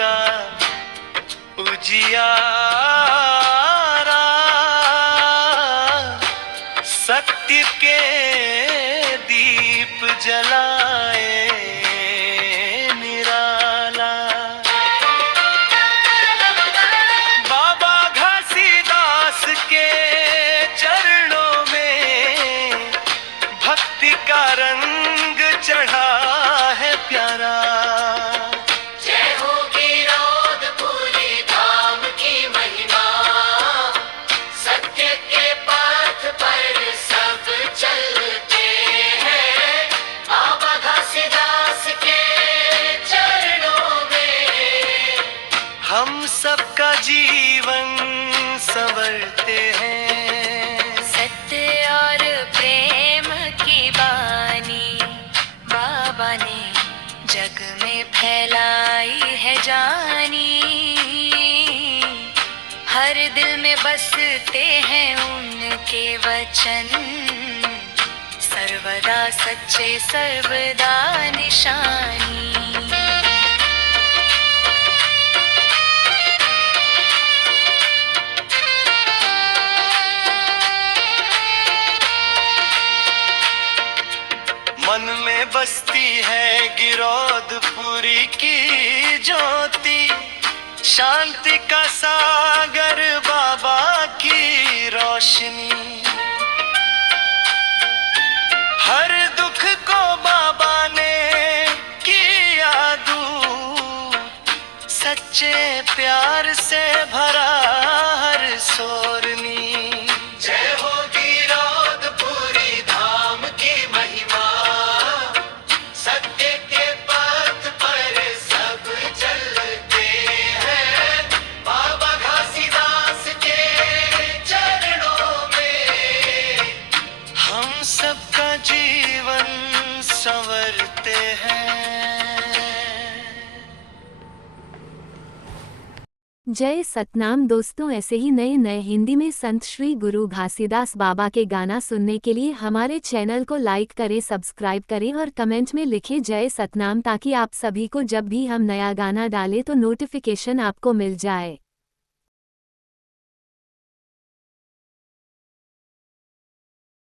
का उजियारा, सत्य के दीप जलाए निराला। बाबा घासीदास के चरणों में भक्ति का रंग चढ़ा है प्यारा। जय हो गिरौदपुरी धाम की महिमा, सत्य के पथ पर सब चलते हैं। बाबा घासीदास के चरणों में हम सबका जीवन संवरते हैं। सत्य और प्रेम की बानी बाबा ने जग में फैलाई है जानी। हर दिल में बसते हैं उनके वचन, सर्वदा सच्चे सर्वदा निशानी। मन में बसती है गिरौदपुरी की ज्योति, शांति का सागर बाबा की रोशनी। हर दुख को बाबा ने किया दूर, सच्चे प्यार से भरा हर सोरनी। जय हो गिरौदपुरी धाम की महिमा, सत्य के पथ पर सब चलते हैं। बाबा घासीदास के चरणों में हम सबका जीवन संवरते हैं। जय सतनाम दोस्तों, ऐसे ही नए नए हिंदी में संत श्री गुरु घासीदास बाबा के गाना सुनने के लिए हमारे चैनल को लाइक करें, सब्सक्राइब करें और कमेंट में लिखें जय सतनाम, ताकि आप सभी को जब भी हम नया गाना डालें तो नोटिफिकेशन आपको मिल जाए।